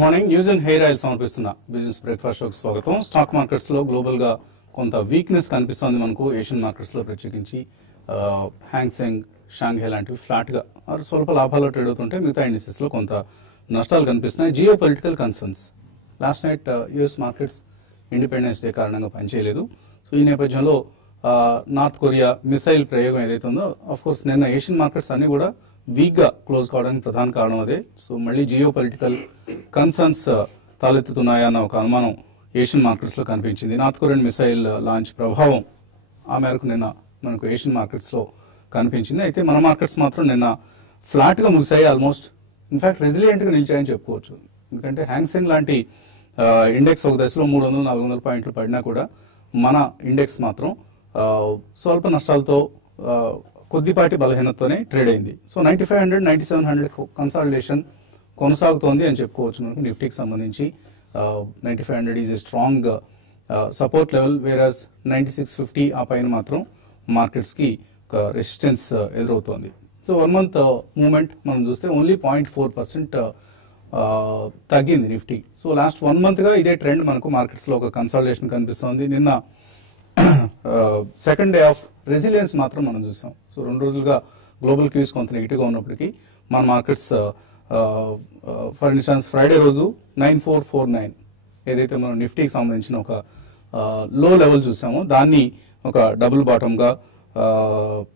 Morning news and hair oil సమర్పిస్తున్న business breakfast షోకి స్వాగతం. స్టాక్ మార్కెట్స్ లో గ్లోబల్ గా కొంత వీక్నెస్ కనిపిస్తుంది మనకు. ఏషియన్ మార్కెట్స్ లో ప్రత్యేకించి హ్యాంగ్సెంగ్, షాంఘై లాంటివి ఫ్లాట్ గా స్వల్ప లాభాల్లో ట్రేడ్ అవుతుంటే మిగతా ఇండిసెస్ లో కొంత నష్టాలు కనిపిస్తున్నాయి. Geo political concerns. Last night US markets independence day కారణంగా పనిచేయలేదు. సో ఈ నేపథ్యంలో నార్త్ కొరియా మిసైల్ ప్రయోగం ఏదైతే ఉందో, ఆఫ్ కోర్స్ నిన్న ఏషియన్ మార్కెట్స్ అన్ని కూడా వీక్ గా క్లోజ్ కావడానికి ప్రధాన కారణం అదే. సో మళ్ళీ జియో పొలిటికల్ కన్సర్న్స్ తలెత్తుతున్నాయన్న ఒక అనుమానం ఏషియన్ మార్కెట్స్ లో కనిపించింది. నార్త్ కొరియన్ మిసైల్ లాంచ్ ప్రభావం ఆ మేరకు నిన్న మనకు ఏషియన్ మార్కెట్స్ లో కనిపించింది. అయితే మన మార్కెట్స్ మాత్రం నిన్న ఫ్లాట్ గా ముగిసాయి. ఆల్మోస్ట్ ఇన్ఫాక్ట్ రెసిలియంట్ గా నిలిచాయని చెప్పుకోవచ్చు. ఎందుకంటే హ్యాంగ్సెంగ్ లాంటి ఇండెక్స్ ఒక దశలో 300-400 పాయింట్లు పడినా కూడా మన ఇండెక్స్ మాత్రం స్వల్ప నష్టాలతో కొద్దిపాటి బలహీనతతోనే ట్రేడ్ అయింది. సో 9500, 9700 కన్సాలిడేషన్ కొనసాగుతోంది అని చెప్పుకోవచ్చు. మనకు నిఫ్టీకి సంబంధించి 9500 is a strong support level, whereas 9650 ఆ పైన మాత్రం మార్కెట్స్ కి ఒక రెసిస్టెన్స్ ఎదురవుతోంది. సో 1 month మూవ్మెంట్ మనం చూస్తే ఓన్లీ 0.4% తగ్గింది నిఫ్టీ. సో లాస్ట్ 1 month గా ఇదే ట్రెండ్ మనకు మార్కెట్స్ లో ఒక కన్సాలిడేషన్ కనిపిస్తోంది. నిన్న సెకండ్ డే ఆఫ్ రెసిలియన్స్ మాత్రం మనం చూసాం. సో 2 రోజులుగా గ్లోబల్ క్యూస్ కొంత నెగిటివ్ గా ఉన్నప్పటికీ మన మార్కెట్స్ ఫర్ ఇన్స్టాన్స్ ఫ్రైడే రోజు 9449 ఏదైతే మనం నిఫ్టీకి సంబంధించిన ఒక లో లెవెల్ చూసామో దాన్ని ఒక డబుల్ బాటమ్ గా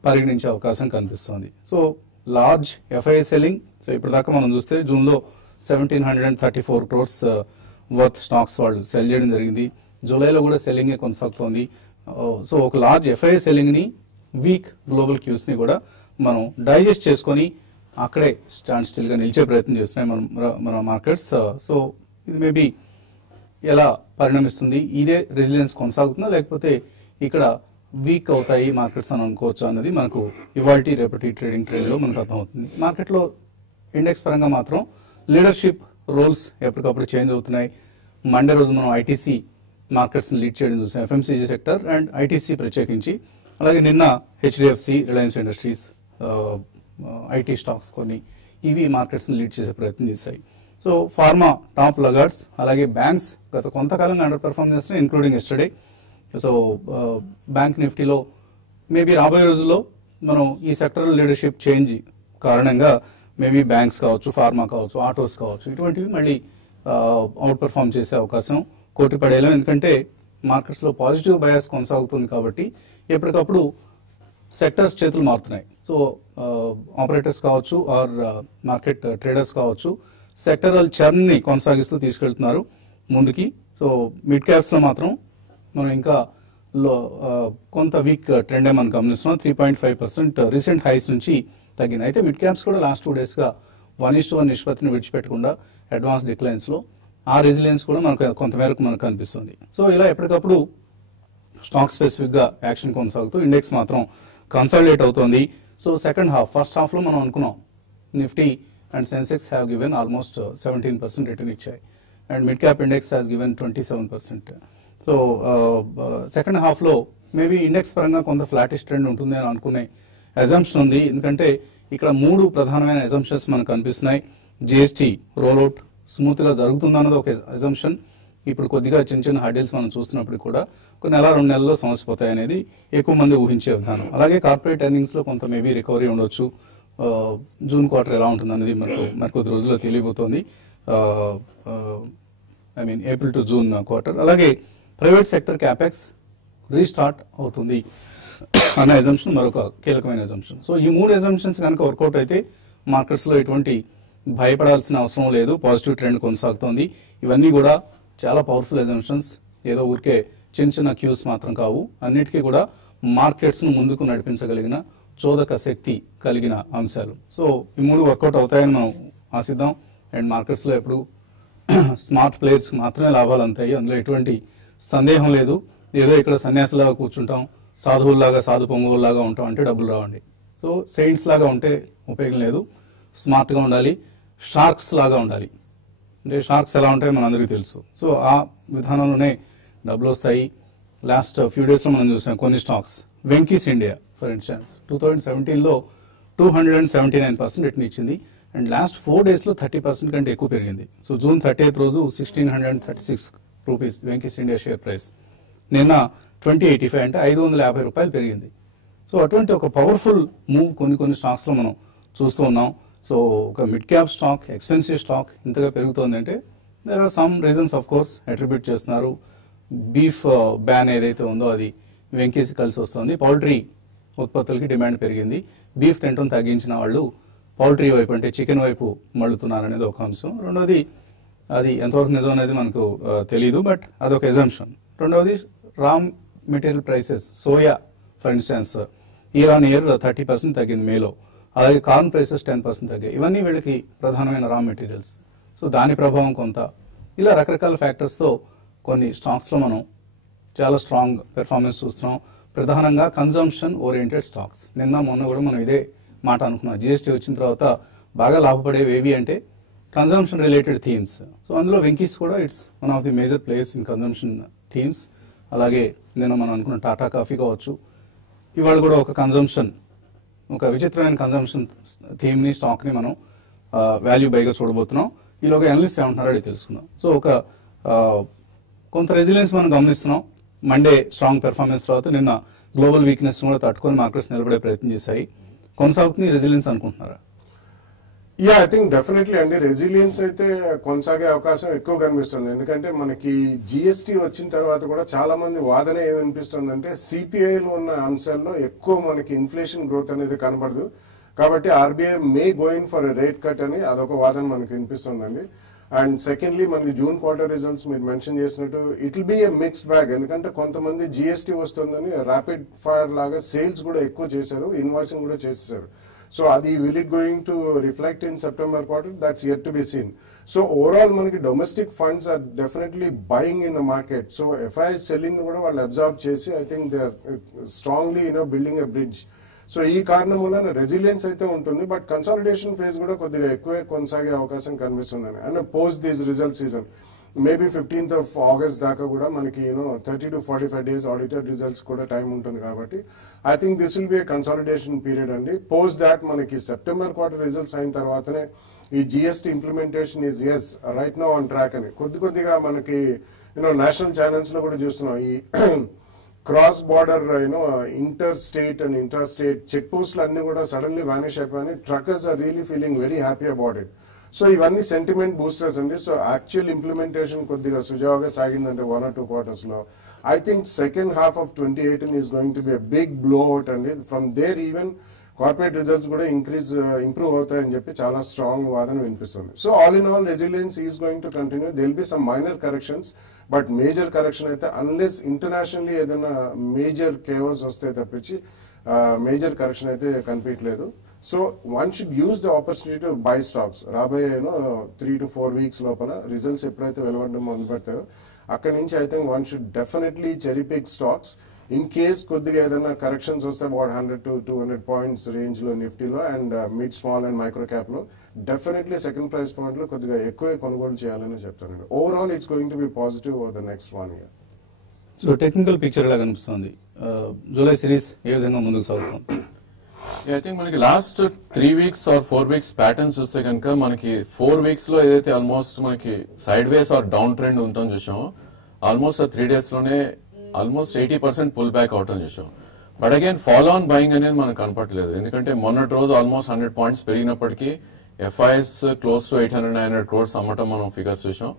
పరిగణించే అవకాశం కనిపిస్తుంది. So large f i selling. So ఇప్పటిదాకా మనం చూస్తే జూన్ లో 1734 crores వర్త్ స్టాక్స్ వాళ్ళు సెల్ చేయడం జరిగింది. జూలైలో కూడా సెల్లింగ్ కొనసాగుతోంది. సో ఒక లార్జ్ ఎఫ్ఐ సెల్లింగ్ ని, వీక్ గ్లోబల్ క్యూస్ ని కూడా మనం డైజెస్ట్ చేసుకొని అక్కడే స్టాండ్ స్టిల్ గా నిలిచే ప్రయత్నం చేస్తున్నాయి మన మార్కెట్స్. సో ఇది మేబీ ఎలా పరిణమిస్తుంది, ఇదే రెసిలియన్స్ కొనసాగుతుందా లేకపోతే ఇక్కడ వీక్ అవుతాయి మార్కెట్స్ అని అనుకోవచ్చు అన్నది మనకు ఇవాల్టి రేపటి ట్రేడింగ్ ట్రెండ్ లో మనకు అర్థమవుతుంది. మార్కెట్లో ఇండెక్స్ పరంగా మాత్రం లీడర్షిప్ రోల్స్ ఎప్పటికప్పుడు చేంజ్ అవుతున్నాయి. మండే రోజు మనం ఐటీసీ మార్కెట్స్ లీడ్ చేయడం చూసాం, ఎఫ్ఎంసీజీ సెక్టర్ అండ్ ఐటీసీ ప్రత్యేకించి. అలాగే నిన్న HDFC, Reliance industries, IT stocks కొన్ని ఇవి మార్కెట్స్ లీడ్ చేసే ప్రయత్నం చేశాయి. సో ఫార్మా టాప్ లగార్డ్స్, అలాగే బ్యాంక్స్ గత కొంతకాలంగా అండర్ పెర్ఫార్మ్ చేస్తున్నాయి, ఇంక్లూడింగ్ ఎస్టర్డే. సో బ్యాంక్ నిఫ్టీలో మేబీ రాబోయే రోజుల్లో మనం ఈ సెక్టర్ లీడర్షిప్ చేంజ్ కారణంగా మేబీ బ్యాంక్స్ కావచ్చు, ఫార్మా కావచ్చు, ఆటోస్ కావచ్చు, ఇటువంటివి మళ్ళీ అవుట్ పెర్ఫార్మ్ చేసే అవకాశం కోటి పడేయలేం. ఎందుకంటే మార్కెట్స్ లో పాజిటివ్ బయాస్ కొనసాగుతుంది కాబట్టి ఎప్పటికప్పుడు సెక్టర్స్ చేతులు మారుతున్నాయి. సో ఆపరేటర్స్ కావచ్చు ఆర్ మార్కెట్ ట్రేడర్స్ కావచ్చు సెక్టరల్ చర్న్ ని కొనసాగిస్తూ తీసుకెళ్తున్నారు ముందుకి. సో మిడ్ క్యాప్స్ లో మాత్రం మనం ఇంకా కొంత వీక్ ట్రెండే మనం గమనిస్తున్నాం. 3.5% రీసెంట్ హైస్ నుంచి తగ్గింది. అయితే మిడ్ క్యాప్స్ కూడా లాస్ట్ 2 days గా 1:1 నిష్పత్తిని విడిచిపెట్టకుండా అడ్వాన్స్ డిక్లైన్స్ లో ఆ రెసిలియన్స్ కూడా మనకు కొంతమేరకు మనకు కనిపిస్తుంది. సో ఇలా ఎప్పటికప్పుడు స్టాక్ స్పెసిఫిక్ గా యాక్షన్ కొనసాగుతూ ఇండెక్స్ మాత్రం కన్సాలిడేట్ అవుతోంది. So second half, first half లో మనం అనుకున్నాం Nifty and Sensex have given almost 17% return ఇచ్చాయి and mid cap index has given 27%. So second half లో మేబీ ఇండెక్స్ పరంగా కొంత ఫ్లాటిష్ ట్రెండ్ ఉంటుంది అని అనుకునే అజంప్షన్ ఉంది. ఎందుకంటే ఇక్కడ 3 ప్రధానమైన అజంప్షన్స్ మనకు కనిపిస్తున్నాయి. జిఎస్టీ రోల్అవుట్ స్మూత్ గా జరుగుతుందన్నది ఒక అజంప్షన్. ఇప్పుడు కొద్దిగా చిన్న చిన్న హర్డిల్స్ మనం చూస్తున్నప్పుడు కూడా ఒక 1-2 నెలల్లో సమస్య పోతాయి అనేది ఎక్కువ మంది ఊహించే విధానం. అలాగే కార్పొరేట్ ఎర్నింగ్స్ లో కొంత మేబీ రికవరీ ఉండొచ్చు. జూన్ క్వార్టర్ ఎలా ఉంటుంది అనేది మరి కొద్ది రోజుల్లో తెలియబోతోంది. I mean April to June quarter. అలాగే ప్రైవేట్ సెక్టర్ క్యాపెక్స్ రీస్టార్ట్ అవుతుంది అన్న అజంప్షన్ మరొక కీలకమైన అజంప్షన్. సో ఈ 3 అజంప్షన్స్ కనుక వర్కౌట్ అయితే మార్కెట్స్ లో ఎటువంటి భయపడాల్సిన అవసరం లేదు, పాజిటివ్ ట్రెండ్ కొనసాగుతోంది. ఇవన్నీ కూడా చాలా పవర్ఫుల్ అజంప్షన్స్, ఏదో ఊరికే చిన్న చిన్న క్యూస్ మాత్రం కావు. అన్నిటికీ కూడా మార్కెట్స్ ను ముందుకు నడిపించగలిగిన చోదక శక్తి కలిగిన అంశాలు. సో ఈ 3 వర్కౌట్ అవుతాయని మనం ఆశిద్దాం. అండ్ మార్కెట్స్ లో ఎప్పుడు స్మార్ట్ ప్లేయర్స్ మాత్రమే లాభాలు అంతాయి, అందులో ఎటువంటి సందేహం లేదు. ఏదో ఇక్కడ సన్యాసులాగా కూర్చుంటాం, సాధువుల్లాగా సాధు పొంగువుల్లాగా ఉంటాం అంటే డబ్బులు రావండి. సో సెయింట్స్ లాగా ఉంటే ఉపయోగం లేదు, స్మార్ట్ గా ఉండాలి, షార్క్స్ లాగా ఉండాలి. అంటే షార్క్స్ ఎలా ఉంటాయో మనందరికీ తెలుసు. సో ఆ విధానంలోనే డబ్బులు వస్తాయి. లాస్ట్ ఫ్యూ డేస్ లో మనం చూసాం కొన్ని stocks. Venky's India for instance 2017లో 279% రిటర్న్ ఇచ్చింది అండ్ లాస్ట్ 4 days లో 30% కంటే ఎక్కువ పెరిగింది. సో జూన్ 30th రోజు 1636 rupees Venky's India share price, నిన్న 2085 అంటే 550 రూపాయలు పెరిగింది. సో అటువంటి ఒక పవర్ఫుల్ మూవ్ కొన్ని స్టాక్స్లో మనం చూస్తూ ఉన్నాం. సో ఒక mid cap stock, expensive stock ఇంతగా పెరుగుతోంది అంటే there are some reasons of course attribute చేస్తున్నారు. బీఫ్ బ్యాన్ ఏదైతే ఉందో అది వెంకీస్ కలిసి వస్తుంది. పౌల్ట్రీ ఉత్పత్తులకి డిమాండ్ పెరిగింది. బీఫ్ తినడం తగ్గించిన వాళ్ళు పౌల్ట్రీ వైపు అంటే చికెన్ వైపు మళ్ళుతున్నారు అనేది ఒక అంశం. రెండవది అది ఎంతవరకు నిజం అనేది మనకు తెలియదు, బట్ అదొక ఎజంప్షన్. రెండవది raw material prices, soya for instance year on year 30% తగ్గింది మేలో. అలాగే కార్న్ ప్రైసెస్ 10% తగ్గాయి. ఇవన్నీ వీళ్ళకి ప్రధానమైన రా మెటీరియల్స్. సో దాని ప్రభావం కొంత, ఇలా రకరకాల ఫ్యాక్టర్స్తో కొన్ని స్టాక్స్లో మనం చాలా స్ట్రాంగ్ పెర్ఫార్మెన్స్ చూస్తున్నాం. ప్రధానంగా కన్జంప్షన్ ఓరియంటెడ్ స్టాక్స్. నిన్న మొన్న కూడా మనం ఇదే మాట అనుకున్నాం. జిఎస్టీ వచ్చిన తర్వాత బాగా లాభపడేవి ఏవి అంటే కన్జంప్షన్ రిలేటెడ్ థీమ్స్. సో అందులో వెంకీస్ కూడా it's one of the major players in consumption themes. అలాగే నిన్న మనం అనుకున్న టాటా కాఫీ కావచ్చు, ఇవాళ కూడా ఒక కన్జంప్షన్, ఒక విచిత్రమైన కన్జంప్షన్ థీమ్ని, స్టాక్ని మనం వాల్యూ బైగా చూడబోతున్నాం. ఈలోగా అనలిస్ట్ ఏమంటున్నారో అది తెలుసుకుందాం. సో ఒక కొంత రెసిలియన్స్ మనం గమనిస్తున్నాం. మండే స్ట్రాంగ్ పెర్ఫార్మెన్స్ తర్వాత నిన్న గ్లోబల్ వీక్నెస్ కూడా తట్టుకొని మార్కెట్స్ నిలబడే ప్రయత్నం చేశాయి. కొనసాగుతుంది రెసిలియన్స్ అనుకుంటున్నారా? యా, ఐ థింక్ డెఫినెట్లీ అండి రెసిలియన్స్ అయితే కొనసాగే అవకాశం ఎక్కువ కనిపిస్తుంది. ఎందుకంటే మనకి జిఎస్టీ వచ్చిన తర్వాత కూడా చాలా మంది వాదన ఏమనిపిస్తుందంటే సిపిఐలో ఉన్న అంశాల్లో ఎక్కువ మనకి ఇన్ఫ్లేషన్ గ్రోత్ అనేది కనబడదు, కాబట్టి RBI May going for rate cut అని అదొక వాదన మనకి వినిపిస్తుందండి. అండ్ సెకండ్లీ మనకి జూన్ క్వార్టర్ రిజల్ట్స్ మీరు మెన్షన్ చేసినట్టు it will be A mixed bag. ఎందుకంటే కొంతమంది జిఎస్టీ వస్తుందని ర్యాపిడ్ ఫైర్ లాగా సేల్స్ కూడా ఎక్కువ చేశారు, ఇన్వాయిసింగ్ కూడా చేసేసారు. సో అది will it going to reflect in September quarter, that's yet to be seen. So overall మనకి domestic funds are definitely buying in the market. So FI selling కూడా వాళ్ళు అబ్జర్వ్ చేసి I think they are strongly building a bridge. So ఈ కారణం వల్ల resilience అయితే ఉంటుంది, but consolidation phase కూడా కొద్దిగా ఎక్కువే కొనసాగే అవకాశం కనిపిస్తుందని. And post this result season maybe 15th of August దాకా కూడా మనకి 30 to 45 days ఆడిటెడ్ రిజల్ట్స్ కూడా టైం ఉంటుంది. కాబట్టి I think this will be a consolidation period అండి. పోస్ట్ దాట్ మనకి సెప్టెంబర్ క్వార్టర్ రిజల్ట్స్ అయిన తర్వాతనే ఈ GST implementation is as right now on track అని కొద్దిగా మనకి నేషనల్ ఛానల్స్ లో కూడా చూస్తున్నాం. ఈ cross border inter state and inter state check పోస్ట్లు అన్ని కూడా సడన్లీ వానిష్ అయిపోయి truckers are really feeling very happy about it. So ఇవన్నీ సెంటిమెంట్ బూస్టర్స్ అండి. సో యాక్చువల్ ఇంప్లిమెంటేషన్ కొద్దిగా సుజావుగా సాగిందంటే 1 or 2 quarters లో. I think second half of 2018 is going to be a big blow out అండి. From there even corporate results కూడా improve అవుతాయని చెప్పి చాలా స్ట్రాంగ్ వాదన వినిపిస్తుంది. So all in all resilience is going to continue. They will be some minor corrections, but major correction అయితే unless internationally ఏదైనా major chaos వస్తే తప్పించి మేజర్ కరెక్షన్ అయితే కనిపించలేదు. So one should use the opportunity to buy stocks. రాబోయే 3 to 4 weeks లోపల results ఎప్పుడైతే వెలువడడం మొదలు పెడతాయో అక్కడి నుంచి I think one should definitely cherry pick stocks. In case కొద్దిగా ఏదైనా కరెక్షన్స్ వస్తే అబౌట్ 100 to 200 points రేంజ్ లో నిఫ్టీలో and mid small and micro cap లో డెఫినెట్లీ సెకండ్ ప్రైస్ పాయింట్ లో కొద్దిగా ఎక్కువే కొనుగోలు చేయాలని చెప్తానండి. Overall it's going to be positive over the next 1 year. So technical picture ఎలా కనిపిస్తుంది? జూలై సిరీస్ ఏ విధంగా ముందుకు సాగుతుంది? ఐ థింక్ మనకి last 3 weeks or 4 weeks patterns చూస్తే కనుక మనకి 4 weeks లో ఏదైతే ఆల్మోస్ట్ మనకి sideways or down trend ఉంటుందని చూసామో ఆల్మోస్ట్ 3 days లోనే ఆల్మోస్ట్ 80% పుల్ బ్యాక్ అవటం చూసాం. But again follow on buying అనేది మనకు కనపట్లేదు. ఎందుకంటే మొన్నటి రోజు ఆల్మోస్ట్ 100 points పెరిగినప్పటికీ ఎఫ్ఐఎస్ క్లోజ్ టు 800-900 crores అమ్మటం మనం ఫిగర్స్ చూసాం.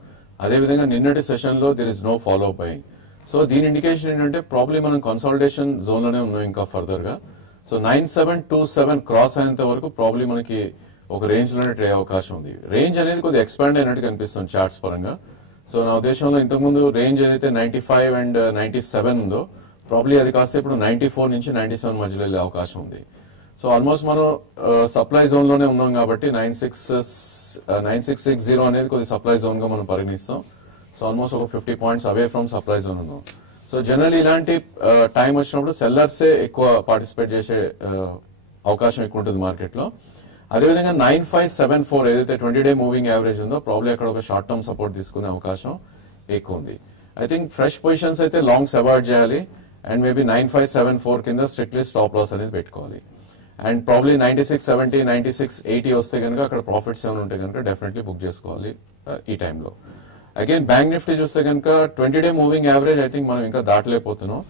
అదేవిధంగా నిన్నటి సెషన్ లో there is no follow up buying. So దీని ఇండికేషన్ ఏంటంటే ప్రాబ్లీ మనం కన్సాలిడేషన్ జోన్ లోనే ఉన్నాం ఇంకా ఫర్దర్ గా. సో 9727 క్రాస్ అయ్యేంత వరకు ప్రాబ్లీ మనకి ఒక రేంజ్ లోనే ట్రే అవకాశం ఉంది. రేంజ్ అనేది కొద్దిగా ఎక్స్పాండ్ అయినట్టు కనిపిస్తుంది చార్ట్స్ పరంగా. సో నా ఉద్దేశంలో ఇంతకుముందు రేంజ్ ఏదైతే 95 and 97 ఉందో ప్రాబ్లీ అది కాస్త ఇప్పుడు 94 నుంచి 97 మధ్యలో వెళ్ళే అవకాశం ఉంది. సో ఆల్మోస్ట్ మనం సప్లై జోన్ లోనే ఉన్నాం కాబట్టి 9660 అనేది కొద్ది సప్లై జోన్ గా మనం పరిగణిస్తాం. సో ఆల్మోస్ట్ ఒక 50 points away from supply zone ఉన్నాం. సో జనరల్ ఇలాంటి టైం వచ్చినప్పుడు సెల్లర్సే ఎక్కువ పార్టిసిపేట్ చేసే అవకాశం ఎక్కువ ఉంటుంది మార్కెట్ లో. అదేవిధంగా 9574 ఏదైతే 20-day మూవింగ్ యావరేజ్ ఉందో ప్రాబ్లీ అక్కడ ఒక షార్ట్ టర్మ్ సపోర్ట్ తీసుకునే అవకాశం ఎక్కువ ఉంది. ఐ థింక్ ఫ్రెష్ పొజిషన్స్ అయితే లాంగ్స్ అవాయిడ్ చేయాలి అండ్ మేబీ 9574 కింద స్ట్రిక్ట్లీ స్టాప్ లాస్ అనేది పెట్టుకోవాలి. అండ్ ప్రాబ్లీ 96.70 96.80 వస్తే కనుక అక్కడ ప్రాఫిట్స్ ఏమైనా ఉంటే కనుక డెఫినెట్లీ బుక్ చేసుకోవాలి ఈ టైంలో. అగైన్ బ్యాంక్ నిఫ్టీ చూస్తే కనుక 20-day moving average I think మనం ఇంకా దాటలేకపోతున్నాం.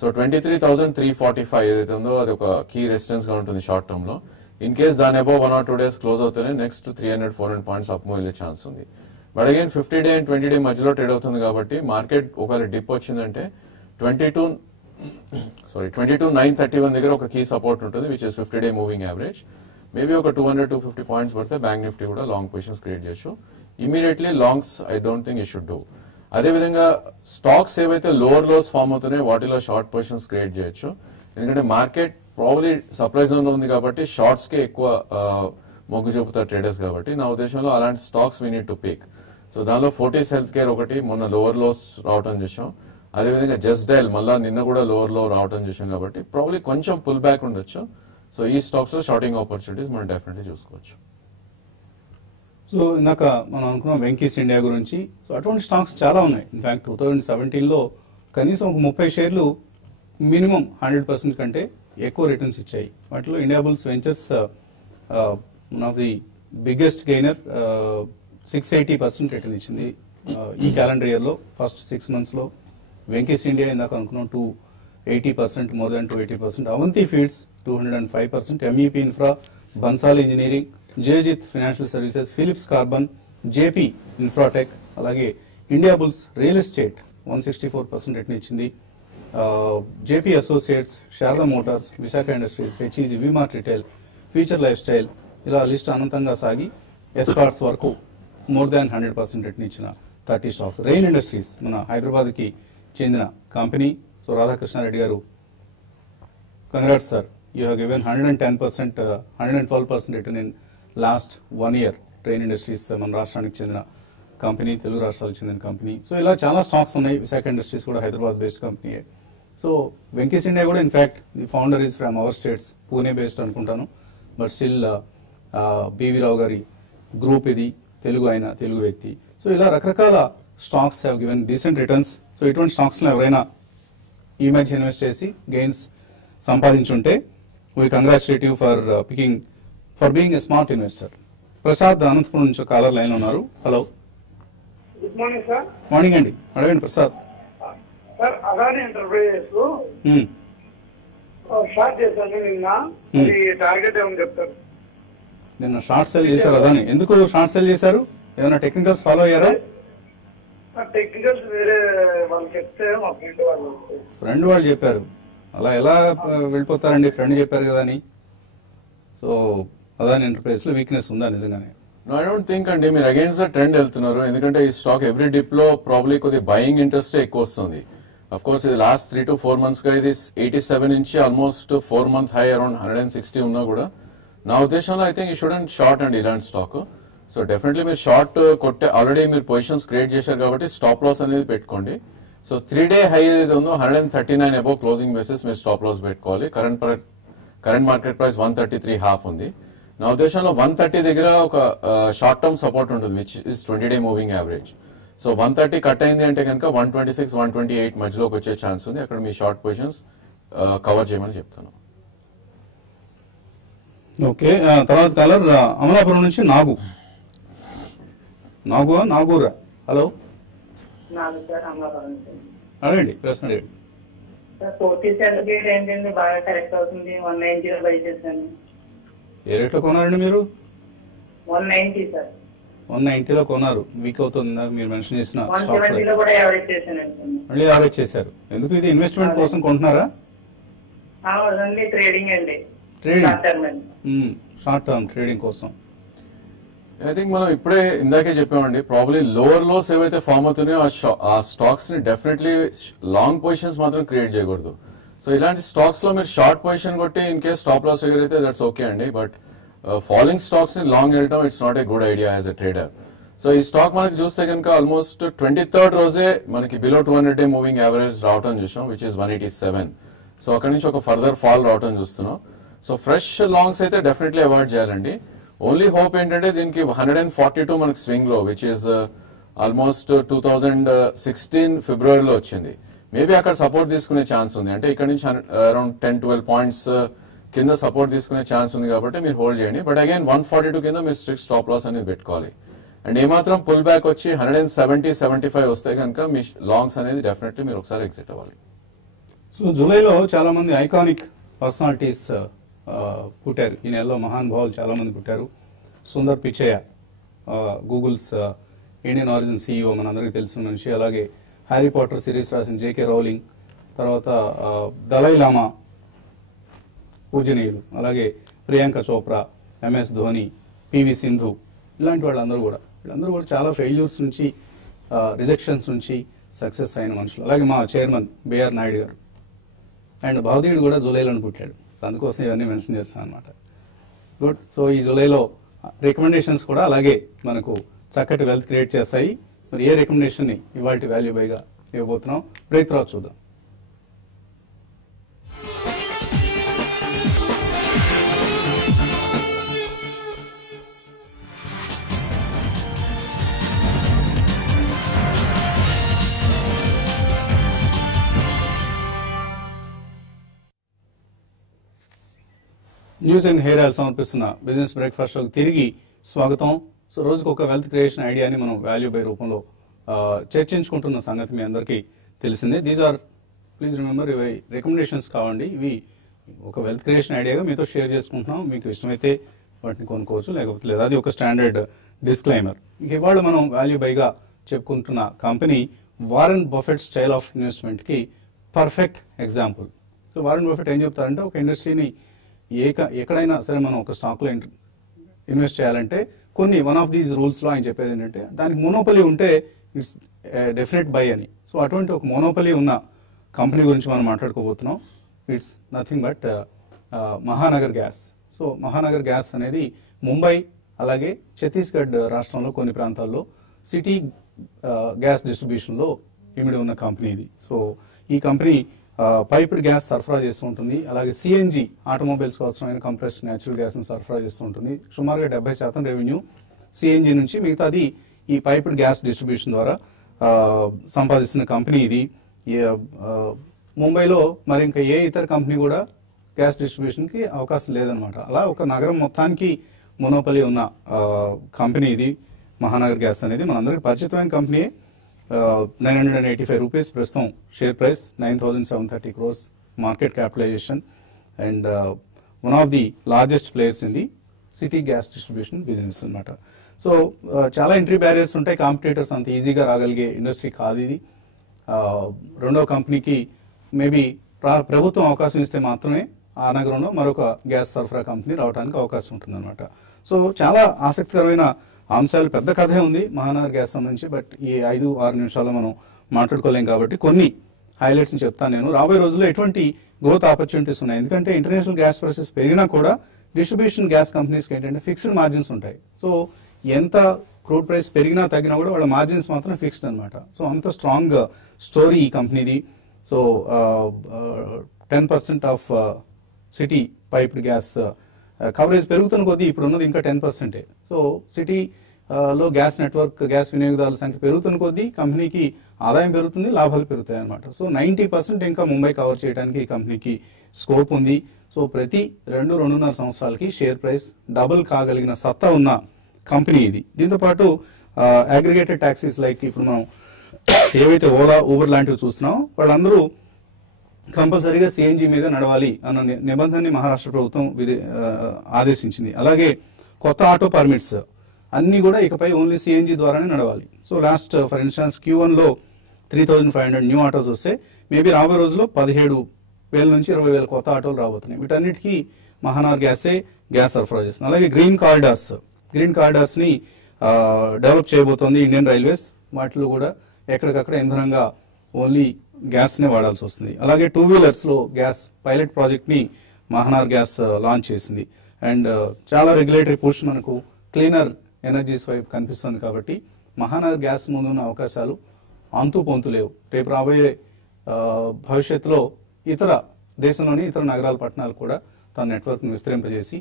సో 23,345 ఏదైతే ఉందో అది ఒక కీ రెసిస్టెన్స్ గా ఉంటుంది షార్ట్ టర్మ్ లో. ఇన్ కేస్ దాని అబౌవ్ 1 or 2 days క్లోజ్ అవుతేనే నెక్స్ట్ 300-400 పాయింట్స్ అప్ మూవ్ వెళ్ళే ఛాన్స్ ఉంది. But again 50-day and 20-day మధ్యలో ట్రేడ్ అవుతుంది కాబట్టి మార్కెట్ ఒకవేళ డిప్ వచ్చిందంటే 22,931 దగ్గర ఒక కీ సపోర్ట్ ఉంటుంది which is 50-day moving average. Maybe ఒక 200-250 పాయింట్స్ పడితే బ్యాంక్ నిఫ్టీ కూడా లాంగ్ పొజిషన్స్ క్రియేట్ చేయొచ్చు. Immediately longs I don't think you should do. అదేవిధంగా స్టాక్స్ ఏవైతే లోవర్ లోస్ ఫామ్ అవుతున్నాయో వాటిలో షార్ట్ పొజిషన్స్ క్రియేట్ చేయొచ్చు. ఎందుకంటే మార్కెట్ ప్రాబ్లీ సప్లై జోన్ లో ఉంది కాబట్టి షార్ట్స్ కి ఎక్కువ మొగ్గు చూపుతారు ట్రేడర్స్ కాబట్టి నా ఉద్దేశంలో అలాంటి stocks we need to pick. So దానిలో ఫోర్టీస్ హెల్త్ కేర్ ఒకటి మొన్న లోవర్ లోస్ రావటం చూసాం. అదేవిధంగా జస్ట్ డైల్ మళ్ళా నిన్న కూడా లోవర్ లో రావటం చూసాం కాబట్టి ప్రాబ్లీ కొంచెం పుల్ బ్యాక్ ఉండొచ్చు. సో ఈ స్టాక్స్ లో షార్టింగ్ ఆపర్చునిటీస్ మనం డెఫినెట్లీ చూసుకోవచ్చు. సో ఇందాక మనం అనుకున్నాం వెంకీస్ ఇండియా గురించి. సో అటువంటి స్టాక్స్ చాలా ఉన్నాయి. ఇన్ఫాక్ట్ 2017లో కనీసం ఒక 30 షేర్లు మినిమం 100% కంటే ఎక్కువ రిటర్న్స్ ఇచ్చాయి. వాటిలో India Bulls Ventures one of the biggest gainer 680% return ఇచ్చింది ఈ క్యాలెండర్ ఇయర్ లో. ఫస్ట్ 6 months లో వెంకీస్ ఇండియా ఇందాక అనుకున్నాం 280%, మోర్ దాన్ 280%. అవంతి ఫీడ్స్ 205%, ఎంఈపీ ఇన్ఫ్రా, బన్సాల్ ఇంజనీరింగ్, జేజిత్ ఫైనాన్షియల్ సర్వీసెస్, ఫిలిప్స్ కార్బన్, జేపీ ఇన్ఫ్రాటెక్, అలాగే ఇండియా బుల్స్ రియల్ ఎస్టేట్ 164% రిటర్న్ ఇచ్చింది. జేపీ అసోసియేట్స్, శారదా మోటార్స్, విశాఖ ఇండస్ట్రీస్, హెచ్ఈజీ, విమార్ట్ రిటైల్, ఫ్యూచర్ లైఫ్ స్టైల్, ఇలా లిస్ట్ అనంతంగా సాగి ఎస్కార్ట్స్ వరకు మోర్ దాన్ 100% రిటర్న్ ఇచ్చిన 30 స్టాక్స్. రెయిన్ ఇండస్ట్రీస్ మన హైదరాబాద్కి చెందిన కంపెనీ. సో రాధాకృష్ణారెడ్డి గారు, congrats sir, you have given 110%, 112% return in last 1 year. Rain industries మన రాష్ట్రానికి చెందిన కంపెనీ, తెలుగు రాష్ట్రాలకు చెందిన కంపెనీ. సో ఇలా చాలా స్టాక్స్ ఉన్నాయి. విశాఖ ఇండస్ట్రీస్ కూడా Hyderabad based company. So Venky's India కూడా in fact the founder is from our states, Pune based అనుకుంటాను. బట్ స్టిల్ బివి రావు గారి గ్రూప్ ఇది, తెలుగు ఆయన, తెలుగు వ్యక్తి. సో ఇలా రకరకాల stocks have given decent returns. So ఇటువంటి స్టాక్స్లో ఎవరైనా ఈ మధ్య ఇన్వెస్ట్ చేసి గెయిన్స్ సంపాదించుంటే we congratulate you for being a smart investor. Prasad Anantapuram నుంచి కాలర్ లైన్ లో ఉన్నారు. Hello, good morning sir. Morning అండి, అడగండి ప్రసాద్. సార్ అదాని ఎంటర్ప్రైజెస్ స్టార్ట్ చేశాను నిన్న. టార్గెట్ ఏమని చెప్తారు? నిన్న షార్ట్ సెల్ చేశారు అదాని. ఎందుకు షార్ట్ సెల్ చేశారు? ఏమైనా టెక్నికల్స్ ఫాలో అయ్యారా? టెక్నికల్స్ వేరే వాళ్ళు చెప్తే మా ఫ్రెండ్ వాళ్ళు చెప్పారు. అలా ఎలా వెళ్ళిపోతారండి, ఫ్రెండ్ చెప్పారు కదా అని. సో అదాని ఎంటర్ప్రైజెస్ లో వీక్నెస్ ఉందా నిజంగానే? No, I don't think అండి మీరు అగైన్స్ ద ట్రెండ్ వెళ్తున్నారు. ఎందుకంటే ఈ స్టాక్ ఎవ్రీ డిప్ లో ప్రాబ్లీ కొద్దిగా బయింగ్ ఇంట్రెస్ట్ ఎక్కువ వస్తుంది. అఫ్ కోర్స్ ఇది లాస్ట్ 3 to 4 months గా ఇది 87 నుంచి ఆల్మోస్ట్ 4 month హై అరౌండ్ 160 ఉన్నా కూడా నా ఉద్దేశంలో ఐ థింక్ ఈ షుడెంట్ షార్ట్ అండి ఇలాంటి స్టాక్. సో డెఫినెట్లీ మీరు షార్ట్ కొట్టే ఆల్రెడీ మీరు పొజిషన్స్ క్రియేట్ చేశారు కాబట్టి స్టాప్ లాస్ అనేది పెట్టుకోండి. సో 3-day హై ఏదైతే ఉందో 139 అబౌవ్ క్లోజింగ్ బేసిస్ మీరు స్టాప్ లాస్ పెట్టుకోవాలి. కరెంట్ మార్కెట్ ప్రైస్ 133.5 ఉంది. నా ఉద్దేశంలో 130 దగ్గర ఒక షార్ట్ టర్మ్ సపోర్ట్ ఉంటుంది which is 20-day moving average. So 130 cut అయింది అంటే కనుక 126, 128 మధ్యలోకి వచ్చే ఛాన్స్ ఉంది. అక్కడ మీ షార్ట్ పొజిషన్స్ కవర్ చేయమని చెప్తాను. ఓకే, తర్వాత కాలర్ అమలాపురం నుంచి నాగూరా. హలో, అడగండి, ప్రశ్న అడగండి. బాగా కరెక్ట్ అవుతుంది. 190 బై చేశాను. ఏ రేట్లో కొన్నారండి మీరు? 190 సార్. 190లో కొన్నారు. వీక్ అవుతుంది మీరు మెన్షన్ చేసిన స్టాక్. 170లో కూడా యావరేజ్ చేశాను. మళ్ళీ యావరేజ్ చేశారు. ఎందుకు? ఇది ఇన్వెస్ట్మెంట్ కోసం కొంటున్నారా? అవునండి, ట్రేడింగ్ అండి. షార్ట్ టర్మ్ ట్రేడింగ్ కోసం. ఐ థింక్ మనం ఇప్పుడే ఇందాకే చెప్పామండి, ప్రాబ్లీ లోవర్ లోస్ ఏవైతే ఫామ్ అవుతున్నాయో ఆ స్టాక్స్ ని డెఫినెట్లీ లాంగ్ పొజిషన్స్ మాత్రం క్రియేట్ చేయకూడదు. సో ఇలాంటి స్టాక్స్ లో మీరు షార్ట్ పొజిషన్ కొట్టి ఇన్ కేస్ స్టాప్ లాస్ ఎగరైతే దట్స్ ఓకే అండి. బట్ ఫాలోయింగ్ స్టాక్స్ ని లాంగ్ వెళ్ళడం it's not a good idea as a trader. So ఈ స్టాక్ మనకి చూస్తే కనుక ఆల్మోస్ట్ 23rd రోజే మనకి బిలో 200-day మూవింగ్ యావరేజ్ రావడం చూసాం విచ్ ఇస్ 187. సో అక్కడ నుంచి ఒక ఫర్దర్ ఫాల్ రావడం చూస్తున్నాం. సో ఫ్రెష్ లాంగ్స్ అయితే డెఫినెట్లీ అవాయిడ్ చేయాలండి. ఓన్లీ హోప్ ఏంటంటే దీనికి 142 మనకి స్వింగ్ లో విచ్ ఇస్ ఆల్మోస్ట్ 2016 ఫిబ్రవరిలో వచ్చింది. మేబీ అక్కడ సపోర్ట్ తీసుకునే ఛాన్స్ ఉంది. అంటే ఇక్కడ నుంచి అరౌండ్ 10-12 పాయింట్స్ కింద సపోర్ట్ తీసుకునే ఛాన్స్ ఉంది కాబట్టి మీరు హోల్డ్ చేయండి. బట్ అగైన్ 142 కింద మీరు స్ట్రిక్ట్ స్టాప్ లాస్ అనేది పెట్టుకోవాలి. అండ్ ఏమాత్రం పుల్ బ్యాక్ వచ్చి 170-75 వస్తే కనుక మీ లాంగ్స్ అనేది డెఫినెట్లీ మీరు ఒకసారి ఎగ్జిట్ అవ్వాలి. సో జూలైలో చాలా మంది ఐకానిక్ పర్సనాలిటీస్ పుట్టారు. ఈ నెలలో మహానుభావులు చాలా మంది పుట్టారు. Sundar Pichai, Google's Indian origin CEO, మనందరికీ తెలిసిన మనిషి. అలాగే హ్యారీ పాటర్ సిరీస్ రాసిన జేకే రౌలింగ్, తర్వాత దలై లామా పూజనీయులు, అలాగే ప్రియాంక చోప్రా, MS ధోని, PV సింధు, ఇలాంటి వీళ్ళందరూ కూడా చాలా ఫెయిల్యూర్స్ నుంచి, రిజెక్షన్స్ నుంచి సక్సెస్ అయిన మనుషులు. అలాగే మా చైర్మన్ బిఆర్ నాయుడు గారు అండ్ భవదీయుడు కూడా జూలైలో పుట్టాడు. సో అందుకోసం ఇవన్నీ మెన్షన్ చేస్తాను అనమాట. గుడ్. సో ఈ జూలైలో రికమెండేషన్స్ కూడా అలాగే మనకు చక్కటి వెల్త్ క్రియేట్ చేస్తాయి. మరి ఏ రికమెండేషన్ ని ఇవాళ వాల్యూ బైగా ఇవ్వబోతున్నాం, బ్రేక్ తర్వాత చూద్దాం. న్యూస్ అండ్ హెయిర్ ఆయిల్ సమర్పిస్తున్న బిజినెస్ బ్రేక్ఫాస్ట్ షోకి తిరిగి స్వాగతం. సో రోజుకు ఒక వెల్త్ క్రియేషన్ ఐడియాని మనం వాల్యూ బై రూపంలో చర్చించుకుంటున్న సంగతి మీ అందరికీ తెలిసిందే. దీస్ ఆర్, ప్లీజ్ రిమెంబర్, ఇవి రికమెండేషన్స్ కావండి. ఇవి ఒక వెల్త్ క్రియేషన్ ఐడియాగా మీతో షేర్ చేసుకుంటున్నాం. మీకు ఇష్టమైతే వాటిని కొనుక్కోవచ్చు, లేకపోతే లేదు. అది ఒక స్టాండర్డ్ డిస్క్లైమర్. ఇవాళ మనం వాల్యూ బైగా చెప్పుకుంటున్న company Warren Buffett style of investment కి perfect example. So Warren Buffett ఏం చెప్తారంటే, ఒక ఇండస్ట్రీని ఎక్కడైనా సరే మనం ఒక స్టాక్ లో ఇన్వెస్ట్ చేయాలంటే కొన్ని వన్ ఆఫ్ దీస్ రూల్స్ లో ఆయన చెప్పేది ఏంటంటే, దానికి మోనోపలీ ఉంటే ఇట్స్ డెఫినెట్ బై అని. సో అటువంటి ఒక మోనోపలీ ఉన్న కంపెనీ గురించి మనం మాట్లాడుకోబోతున్నాం. It's nothing but Mahanagar Gas. So Mahanagar gas అనేది ముంబై అలాగే ఛత్తీస్గఢ్ రాష్ట్రంలో కొన్ని ప్రాంతాల్లో సిటీ గ్యాస్ డిస్ట్రిబ్యూషన్ లో ఇమిడి ఉన్న కంపెనీ ఇది. సో ఈ కంపెనీ పైప్డ్ గ్యాస్ సరఫరా చేస్తూ ఉంటుంది. అలాగే CNG ఆటోమొబైల్స్ అవసరమైన కంప్రెస్డ్ న్యాచురల్ గ్యాస్ ని సరఫరా చేస్తూ ఉంటుంది. సుమారుగా 70% రెవెన్యూ CNG నుంచి, మిగతాది ఈ పైప్డ్ గ్యాస్ డిస్ట్రిబ్యూషన్ ద్వారా సంపాదిస్తున్న కంపెనీ ఇది. ముంబైలో మరి ఇంకా ఏ ఇతర కంపెనీ కూడా గ్యాస్ డిస్ట్రిబ్యూషన్ కి అవకాశం లేదనమాట. అలా ఒక నగరం మొత్తానికి మోనోపలి ఉన్న కంపెనీ ఇది మహానగర్ గ్యాస్ అనేది. మనందరికీ పరిచితమైన కంపెనీ. 985 రూపీస్ ప్రస్తుతం share price, 9,730 crores market capitalisation, and one of the largest players in the city gas distribution business అనమాట. సో చాలా ఎంట్రీ బ్యారియర్స్ ఉంటాయి. కాంపిటేటర్స్ అంత ఈజీగా రాగలిగే ఇండస్ట్రీ కాదు ఇది. రెండో కంపెనీకి మేబీ ప్రభుత్వం అవకాశం ఇస్తే మాత్రమే ఆ నగరంలో మరొక గ్యాస్ సరఫరా కంపెనీ రావడానికి అవకాశం ఉంటుంది అనమాట. సో చాలా ఆసక్తికరమైన అంశాలు, పెద్ద కథే ఉంది మహానగర్ గ్యాస్ సంబంధించి. బట్ ఈ 5-6 నిమిషాల్లో మనం మాట్లాడుకోలేం కాబట్టి కొన్ని హైలైట్స్ చెప్తాను నేను. రాబోయే రోజుల్లో ఎటువంటి గ్రోత్ ఆపర్చునిటీస్ ఉన్నాయి, ఎందుకంటే ఇంటర్నేషనల్ గ్యాస్ ప్రైసెస్ పెరిగినా కూడా డిస్ట్రిబ్యూషన్ గ్యాస్ కంపెనీస్కి ఏంటంటే ఫిక్స్డ్ మార్జిన్స్ ఉంటాయి. సో ఎంత క్రూడ్ ప్రైస్ పెరిగినా తగ్గినా కూడా వాళ్ళ మార్జిన్స్ మాత్రం ఫిక్స్డ్ అనమాట. సో అంత స్ట్రాంగ్ స్టోరీ ఈ కంపెనీది. So 10% of city piped gas coverage పెరుగుతున్న కొద్దీ ఇప్పుడు ఉన్నది ఇంకా 10%. సో సిటీ లో గ్యాస్ నెట్వర్క్, గ్యాస్ వినియోగదారుల సంఖ్య పెరుగుతున్న కొద్దీ కంపెనీకి ఆదాయం పెరుగుతుంది, లాభాలు పెరుగుతాయి అనమాట. సో 90% ఇంకా ముంబై కవర్ చేయడానికి ఈ కంపెనీకి స్కోప్ ఉంది. సో ప్రతి 2-2.5 సంవత్సరాలకి షేర్ ప్రైస్ డబుల్ కాగలిగిన సత్తా ఉన్న కంపెనీ ఇది. దీంతో పాటు అగ్రిగేటెడ్ టాక్సీస్ లైక్ ఇప్పుడు మనం ఏవైతే ఓలా, ఊబర్ లాంటివి చూస్తున్నాం, వాళ్ళందరూ కంపల్సరీగా CNG మీద నడవాలి అన్న నిబంధనని మహారాష్ట్ర ప్రభుత్వం ఆదేశించింది. అలాగే కొత్త ఆటో పర్మిట్స్ అన్ని కూడా ఇకపై ఓన్లీ CNG ద్వారానే నడవాలి. So last for instance Q1 లో 3,500 న్యూ ఆటోస్ వస్తే మేబీ రాబోయే రోజుల్లో 17,000 నుంచి 20,000 కొత్త ఆటోలు రాబోతున్నాయి. వీటన్నిటికీ మహానగర్ గ్యాసే గ్యాస్ సరఫరా చేస్తుంది. అలాగే గ్రీన్ కారిడార్స్ ని డెవలప్ చేయబోతోంది ఇండియన్ రైల్వేస్. వాటిలో కూడా ఎక్కడికక్కడ ఇంధనంగా ఓన్లీ గ్యాస్ నే వాడాల్సి వస్తుంది. అలాగే 2 వీలర్స్ లో గ్యాస్ పైలట్ ప్రాజెక్ట్ ని మహానగర్ గ్యాస్ లాంచ్ చేసింది. అండ్ చాలా రెగ్యులేటరీ పుష్ మనకు క్లీనర్ ఎనర్జీస్ వైపు కనిపిస్తుంది. కాబట్టి మహానగర్ గ్యాస్ ముందున్న అవకాశాలు అంతు పొంతు లేవు. రేపు రాబోయే భవిష్యత్తులో దేశంలోని ఇతర నగరాల పట్టణాలు కూడా తన నెట్వర్క్ ను విస్తరింపజేసి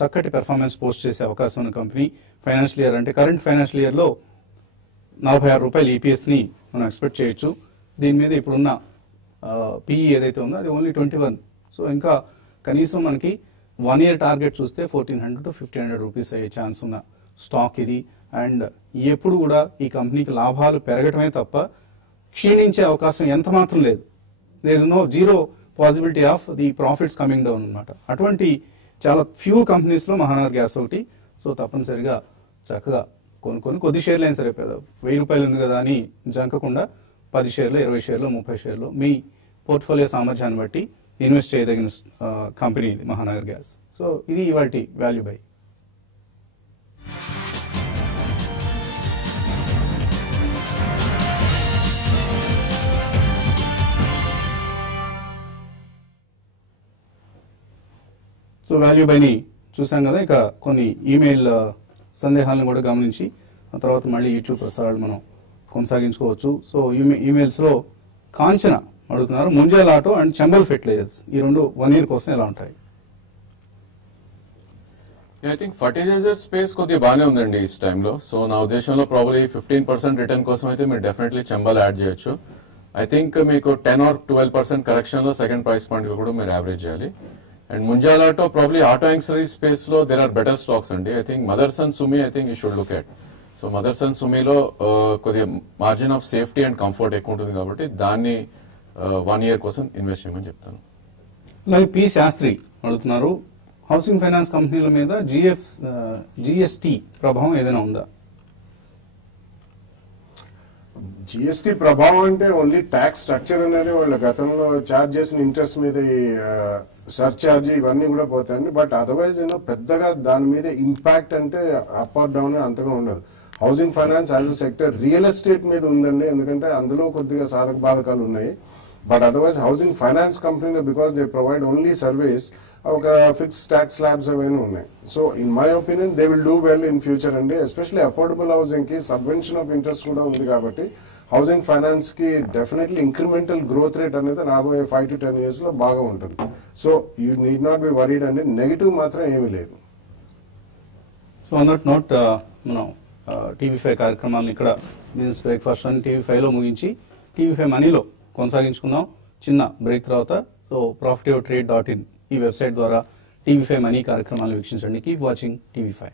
చక్కటి పెర్ఫార్మెన్స్ పోస్ట్ చేసే అవకాశం ఉన్న కంపెనీ. ఫైనాన్షియల్ ఇయర్ అంటే కరెంట్ ఫైనాన్షియల్ ఇయర్ లో 46 రూపాయలు EPS ని మనం ఎక్స్పెక్ట్ చేయొచ్చు. దీని మీద ఇప్పుడున్న PE ఏదైతే ఉందో అది ఓన్లీ 21 సో ఇంకా కనీసం మనకి 1 year టార్గెట్ చూస్తే 1400 to 1500 రూపీస్ అయ్యే ఛాన్స్ ఉన్న స్టాక్ ఇది. అండ్ ఎప్పుడు కూడా ఈ కంపెనీకి లాభాలు పెరగటమే తప్ప క్షీణించే అవకాశం ఎంత మాత్రం లేదు. There is no zero possibility of the profits coming down అనమాట. అటువంటి చాలా ఫ్యూ కంపెనీస్లో మహానగర్ గ్యాస్ ఒకటి. సో తప్పనిసరిగా చక్కగా కొనుక్కొని కొద్ది షేర్లు అయినా సరే, 1000 రూపాయలు ఉంది కదా అని జంకకుండా 10 షేర్లు, 20 షేర్లు, 30 షేర్లు మీ పోర్ట్ఫోలియో సామర్థ్యాన్ని బట్టి ఇన్వెస్ట్ చేయదగిన కంపెనీ ఇది మహానగర్ గ్యాస్. సో ఇది ఇవాల్టి వాల్యూ బై. సో వాల్యూ బైని చూసాం కదా. ఇక కొన్ని ఈమెయిల్ సందేహాలను కూడా గమనించి ఆ తర్వాత మళ్ళీ యూట్యూబ్ ప్రసారాలు మనం కొనసాగించుకోవచ్చు. సో ఈమెయిల్స్లో కాంచన అడుగుతున్నారు, Munjal auto and Chambal fertilisers ఈ రెండు 1 year కోసం ఎలా ఉంటాయి? ఐ థింక్ ఫర్టిలైజర్ స్పేస్ కొద్దిగా బాగానే ఉందండి ఈ టైంలో. సో నా ఉద్దేశంలో ప్రాబ్లీ 15% రిటర్న్ కోసం అయితే మీరు డెఫినెట్లీ చంబల్ యాడ్ చేయొచ్చు. ఐ థింక్ మీకు 10 or 12% కరెక్షన్ లో సెకండ్ ప్రైస్ పాయింట్ కూడా మీరు యావరేజ్ చేయాలి. And Munjal Auto probably auto accessory space లో దేర్ ఆర్ బెటర్ స్టాక్స్ అండి. I think Motherson Sumi I think you should look at. So Motherson సుమిలో కొద్దిగా margin of safety and comfort ఎక్కువ ఉంటుంది కాబట్టి దాన్ని 1 year కోసం ఇన్వెస్ట్ చేయమని చెప్తాను. అలాగే పి శాస్త్రి అడుగుతున్నారు, హౌసింగ్ ఫైనాన్స్ కంపెనీల మీద జిఎస్టి ప్రభావం ఏదైనా ఉందా? జిఎస్టీ ప్రభావం అంటే ఓన్లీ ట్యాక్స్ స్ట్రక్చర్ అనేది వాళ్ళ గతంలో ఛార్జ్ చేసిన ఇంట్రెస్ట్ మీద సర్చార్జ్ ఇవన్నీ కూడా పోతాయండి. బట్ అదర్వైజ్ పెద్దగా దాని మీద ఇంపాక్ట్ అంటే అప్ ఆర్ డౌన్ అంతగా ఉండదు. Housing finance as a sector real estate మీద ఉందండి, ఎందుకంటే అందులో కొద్దిగా సాధక బాధకాలు ఉన్నాయి. బట్ అదర్వైజ్ హౌసింగ్ ఫైనాన్స్ కంపెనీలో because they provide only service ఒక ఫిక్స్ ట్యాక్స్ స్లాబ్స్ అవన్నీ ఉన్నాయి. So in my opinion they will do well in future అండి. ఎస్పెషల్లీ అఫోర్డబుల్ హౌసింగ్ కి సబ్వెన్షన్ ఆఫ్ ఇంట్రెస్ట్ కూడా ఉంది కాబట్టి హౌసింగ్ ఫైనాన్స్ కి డెఫినెట్లీ ఇంక్రిమెంటల్ గ్రోత్ రేట్ అనేది రాబోయే 5 to 10 years లో బాగా ఉంటుంది. So you need not be worried అండి, నెగిటివ్ మాత్రం ఏమీ లేదు. సో ఆన్ దట్ నోట్ మనం టీవీ5 కార్యక్రమాలను ఇక్కడ బిజినెస్ బ్రేక్ఫాస్ట్ అని టీవీ5లో ముగించి టీవీ5 మనీలో కొనసాగించుకుందాం. చిన్న బ్రేక్ తర్వాత సో profityourtrade.in ఈ వెబ్సైట్ ద్వారా టీవీ5 మనీ కార్యక్రమాలు వీక్షించండి. Keep watching TV5.